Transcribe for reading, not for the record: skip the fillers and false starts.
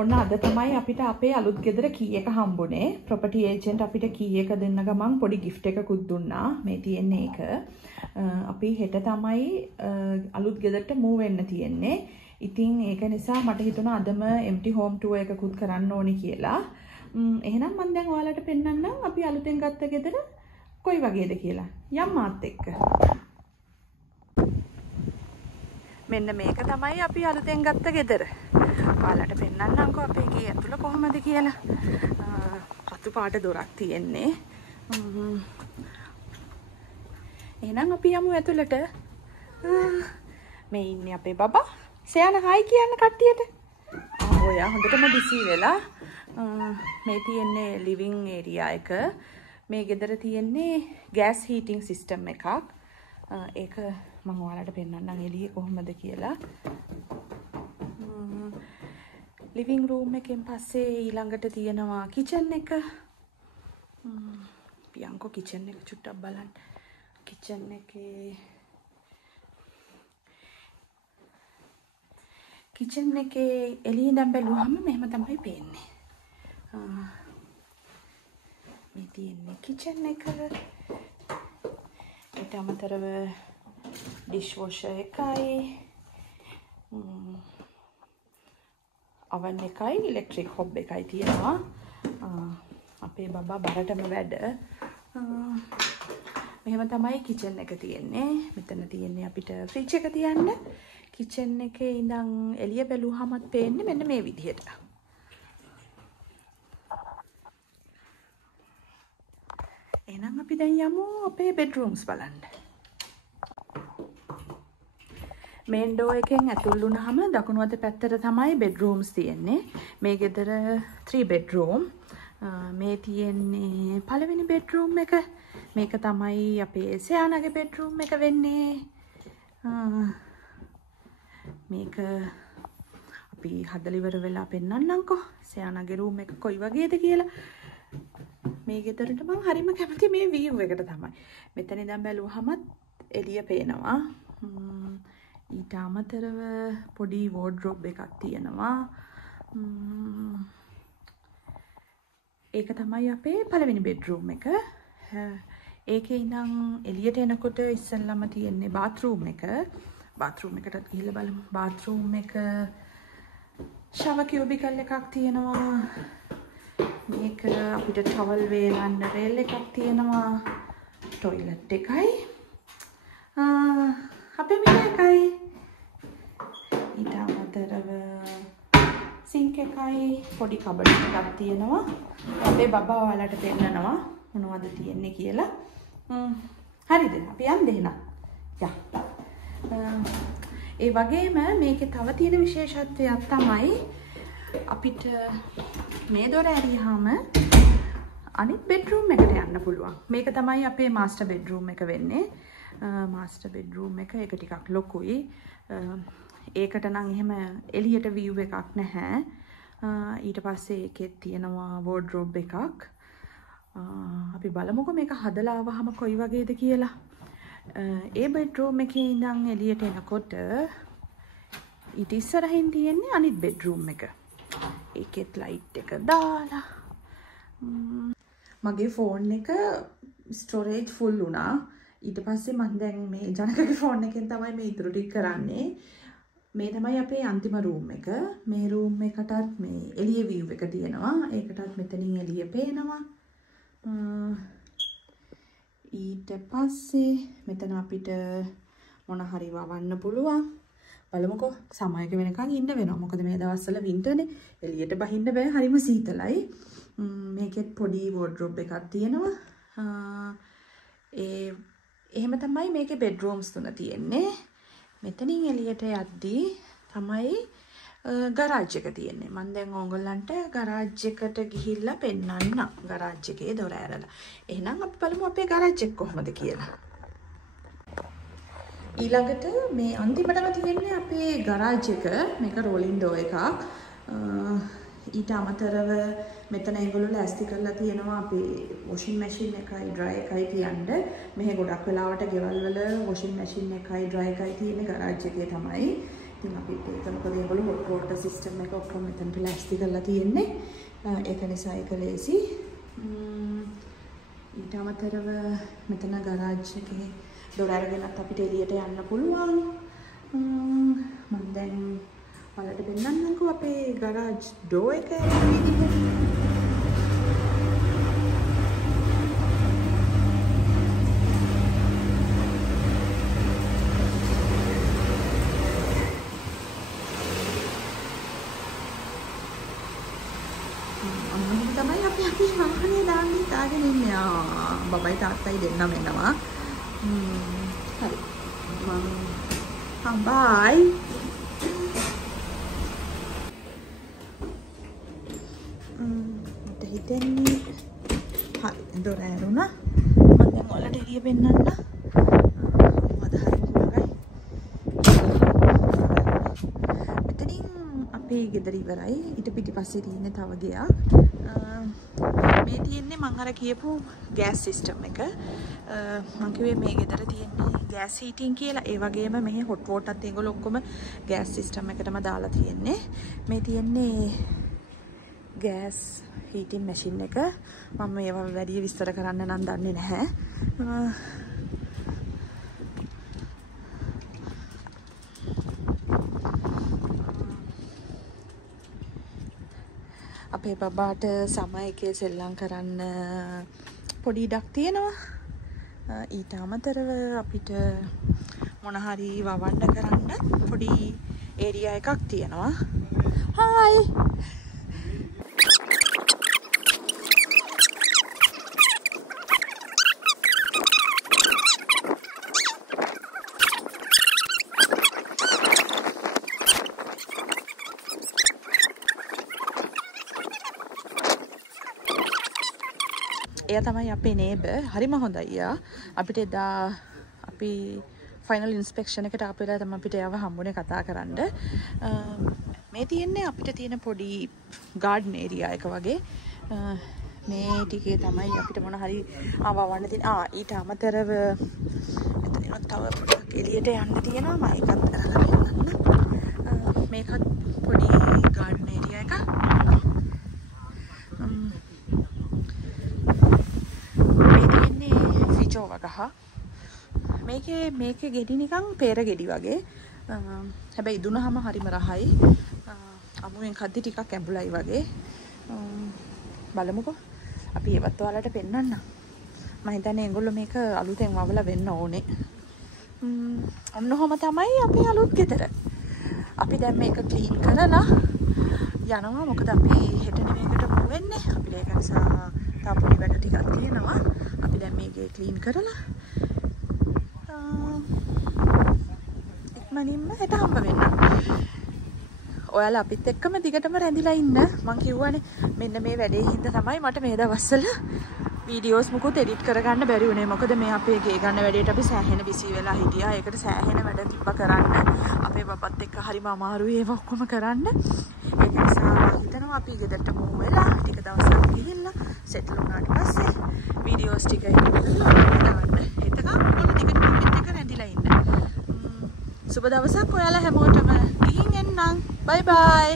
ඔන්න අද තමයි අපිට අපේ අලුත් ගෙදර කී එක හම්බුනේ. ප්‍රොපර්ටි ඒජන්ට් අපිට කී එක දෙන්න ගමන් පොඩි gift එකකුත් දුන්නා. මේ තියෙන්නේ ඒක. අපි හෙට තමයි අලුත් ගෙදරට move වෙන්න තියෙන්නේ. ඉතින් ඒක නිසා මට හිතුණා අදම empty home tour එකකුත් කරන්න ඕනි කියලා. එහෙනම් මම දැන් ඔයාලට පෙන්නන්නම් අපි අලුතෙන් ගත්ත ගෙදර කොයි වගේද කියලා. යම් මාත් එක්ක. මෙන්න මේක තමයි අපි අලුතෙන් ගත්ත ගෙදර. ඔයාලට පෙන්නන්නම්කෝ අපේ ගේ ඇතුළ කොහමද කියලා. රතු පාට දොරක් තියෙන්නේ. එහෙනම් අපි යමු ඇතුළට. මේ ඉන්නේ අපේ බබා. සයන හයි කියන්න කට්ටියට. ඔයා හොඳටම බිසි වෙලා. මේ තියෙන්නේ living area එක. මේ ගෙදර තියෙන්නේ gas heating system එකක්. ඒක මම ඔයාලට පෙන්නන්නම් එළියේ කොහොමද කියලා. living room එකෙන් පස්සේ ඊළඟට තියෙනවා kitchen එක. පියන්කෝ kitchen එක චුට්ටක් බලන්න. kitchen එකේ එළියෙන් දැන් බැලුවම මෙහෙම තමයි පේන්නේ. මේ තියෙන්නේ kitchen එක. ඊට අමතරව dishwasher එකයි. oven එකයි electric hob එකයි තියෙනවා. අපේ බබා බරටම වැඩ. මෙහෙම තමයි kitchen එක තියෙන්නේ. මෙතන තියෙන්නේ අපිට fridge එක තියන්න. kitchen එකේ ඉඳන් එළිය බැලුවාමත් පේන්නේ මෙන්න මේ විදිහට. එහෙනම් අපි දැන් යමු අපේ bedrooms බලන්න. main door එකෙන් ඇතුල් වුණාම දකුණු අත පැත්තට තමයි bedrooms තියෙන්නේ. මේ ගෙදර 3 bedroom. මේ තියෙන්නේ පළවෙනි bedroom එක. මේක තමයි අපේ සයානගේ bedroom එක වෙන්නේ. මේක අපි හදලා ඉවර වෙලා පෙන්නන්නම්කෝ. සයානගේ room එක කොයි වගේද කියලා. මේ ගෙදරට මම හරිම කැමති මේ view එකට තමයි. මෙතන ඉඳන් බැලුවහමත් එළිය පේනවා. ඊට අමතරව පොඩි wardrobe එකක් තියෙනවා. ඒක තමයි අපේ පළවෙනි bedroom එක. ඒකේ ඉඳන් එළියට එනකොට ඉස්සෙල්ලාම තියෙන්නේ bathroom එක. bathroom එකටත් ගිහිල්ලා බලමු. bathroom එක shower cubicle එකක් තියෙනවා. මේක අපිට towel වේලන්න රේල් එකක් තියෙනවා. toilet එකයි. අපේ මිල එකයි. ඊට අමතරව sink එකයි පොඩි කබඩ් එකක් තියෙනවා. අපේ බබා ඔයාලට පෙන්නනවා මොනවද තියෙන්නේ කියලා. හරිද? අපි යන්න දෙන්න. ඒ වගේම මේකේ තව තියෙන විශේෂත්වයක් තමයි අපිට මේ දොර ඇරියාම අනිත් bedroom එකට යන්න පුළුවන්. මේක තමයි අපේ master bedroom එක වෙන්නේ. master bedroom එක ඒක ටිකක් ලොකුයි. ඒකට නම් එහෙම එළියට view එකක් නැහැ. ඊට පස්සේ ඒකෙත් තියෙනවා wardrobe එකක්. අපි බලමුකෝ මේක හදලා ආවහම කොයි වගේද කියලා. ඒ bedroom එකේ ඉඳන් එළියට එනකොට ඊට ඉස්සරහින් තියෙන්නේ අනිත් bedroom එක. ඒකෙත් light එක දාලා. මගේ phone එක storage full වුණා. ඊට පස්සේ මම දැන් මේ ජනකගේ phone එකෙන් තමයි මේ ඉතුරු ටික කරන්නේ. මේ තමයි අපේ අන්තිම room එක. මේ room එකටත් මේ එළිය view එක තියෙනවා. ඒකටත් මෙතනින් එළිය පේනවා. ඊට පස්සේ මෙතන අපිට මොන හරි වවන්න පුළුවන්. බලමුකෝ සමයක වෙනකන් ඉන්න වෙනවා. මොකද මේ දවස්වල වින්ටර්නේ. එළියට බහින්න බෑ. හරිම සීතලයි. මේකෙත් පොඩි wardrobe එකක් තියෙනවා. එහෙම තමයි මේකේ bedrooms තුන තියෙන්නේ. මෙතනින් එළියට යද්දී තමයි garage එක තියෙන්නේ. මම දැන් ඕගොල්ලන්ට garage එකට ගිහිල්ලා පෙන්නන්නම්. garage එකේ දොර ඇරලා. එහෙනම් අපි බලමු අපේ garage එක කොහොමද කියලා. ඊළඟට මේ අන්තිමටම තියෙන්නේ අපේ garage එක. මේක rolling door එකක්. ඊට අමතරව මෙතන ඒගොල්ලෝ ලෑස්ති කරලා තියෙනවා අපේ washing machine එකයි dry එකයි තියන්න. මෙහෙ ගොඩක් වෙලාවට ගෙවල් වල washing machine එකයි dry එකයි තියෙන garage එකේ තමයි. ඉතින් අපිට ඒක මොකද ඒගොල්ලෝ hot water system එක ඔක්කොම මෙතනට ලෑස්ති කරලා තියෙන්නේ. ඒක නිසා ඒක ලේසි. ඊට අමතරව මෙතන ගරාජ් එකේ දොර අරගෙනත් අපිට එළියට යන්න පුළුවන්. මම දැන් ඔයාලට පෙන්නන්නම්කෝ අපේ ගරාජ් ඩෝ එක විදිහට. තමයි අපි වාහනේ දාන්නේ තාගෙන ඉන්නේ. බබයි තාත්තයි දෙන්නම එනවා. හරි. බයි. මට හිතෙන්නේ හරි දොර ඇරුණා. මම දැන් ඔයාලට එළිය පෙන්නන්න. මොකද හරි නගයි. මෙතනින් අපේ ගෙදර ඉවරයි. ඊට පිටිපස්සේ තියෙන තව ගෙයක්. මේ තියෙන්නේ මම අර කියපු ගෑස් සිස්ටම් එක. මම කිව්වේ මේ ගෙදර තියෙන්නේ ගෑස් හීටින් කියලා. ඒ වගේම මෙහි හොට් වෝටර්ත් ඒගොල්ලෝ ඔක්කොම ගෑස් සිස්ටම් එකටම දාලා තියෙන්නේ. මේ තියෙන්නේ ගෑස් හීටින් මැෂින් එක. මම මේවා වැඩි විස්තර කරන්න නම් දන්නේ නැහැ. අපේ බබාට සම එකේ සෙල්ලම් කරන්න පොඩි ඉඩක් තියෙනවා. ඊට අමතරව අපිට මොන හරි වවන්න කරන්න පොඩි ඒරියා එකක් තියෙනවා. හායි. එයා තමයි අපේ නේබර්. හරිම හොඳයි යා. අපිට එදා අපි ෆයිනල් ඉන්ස්පෙක්ෂන් එකට ආපු වෙලාව තමයි අපිට එයාව හම්බුනේ කතා කරන්න. මේ තියෙන්නේ අපිට තියෙන පොඩි ගාඩන් ඒරියා එක වගේ. මේ ටිකේ තමයි අපිට මොන හරි වවන්න තියෙන. ඊට අමතරව මෙතන තව පොඩක් එළියට යන්න තියෙනවා. මම ඒකත් අරගෙන යන්න. මේකත් පොඩි ගාඩන් ඒරියා එකක්. වගහ මේකේ ගෙඩි නිකන් peer ගෙඩි වගේ. හැබැයි දුනහම හරිම රහයි. අමුයෙන් කද්දි ටිකක් ඇඹුලයි වගේ. බලමුකෝ. අපි ඒවත් ඔයාලට පෙන්නන්න. මම හිතන්නේ ඒගොල්ලෝ මේක අලුතෙන් වවලා වෙන්න ඕනේ. ඔන්න ඔහම තමයි අපේ අලුත් ගෙදර. අපි දැන් මේක ක්ලීන් කරලා යනවා. මොකද අපි හෙට මේකට මූ වෙන්නේ. අපිට ඒක නිසා තව පොඩි වැඩ ටිකක් තියෙනවා. අපි දැන් මේකේ ක්ලීන් කරලා ඉක්මනින්ම හෙට හම්බ වෙන්න. ඔයාලා අපිත් එක්කම දිගටම රැඳිලා ඉන්න. මං කිව්වනේ මෙන්න මේ වැඩේ හින්දා තමයි මට මේ දවස්වල වීඩියෝස් මුකුත් එඩිට් කරගන්න බැරි වුණේ. මොකද මේ අපේ ගේ ගන්න වැඩේට අපි සෑහෙන බිසි වෙලා හිටියා. ඒකට සෑහෙන වැඩ තිබ්බ කරන්න. අපේ බබත් එක්ක හරිම අමාරුයි ඒව ඔක්කොම කරන්න. ඒක නිසා හිතනවා අපි ගෙදරට මූ වෙලා ටික දවසක් ගිහිල්ලා සෙටල් වුණාට පස්සේ වීඩියෝස් ටික එඩිට් කරලා දාන්න. එතකන් ඔයාලා දිගටම අපිත් එක්ක රැඳිලා ඉන්න. සුබ දවසක් ඔයාලා හැමෝටම. ගිහින් එන්නම්. බයි බයි.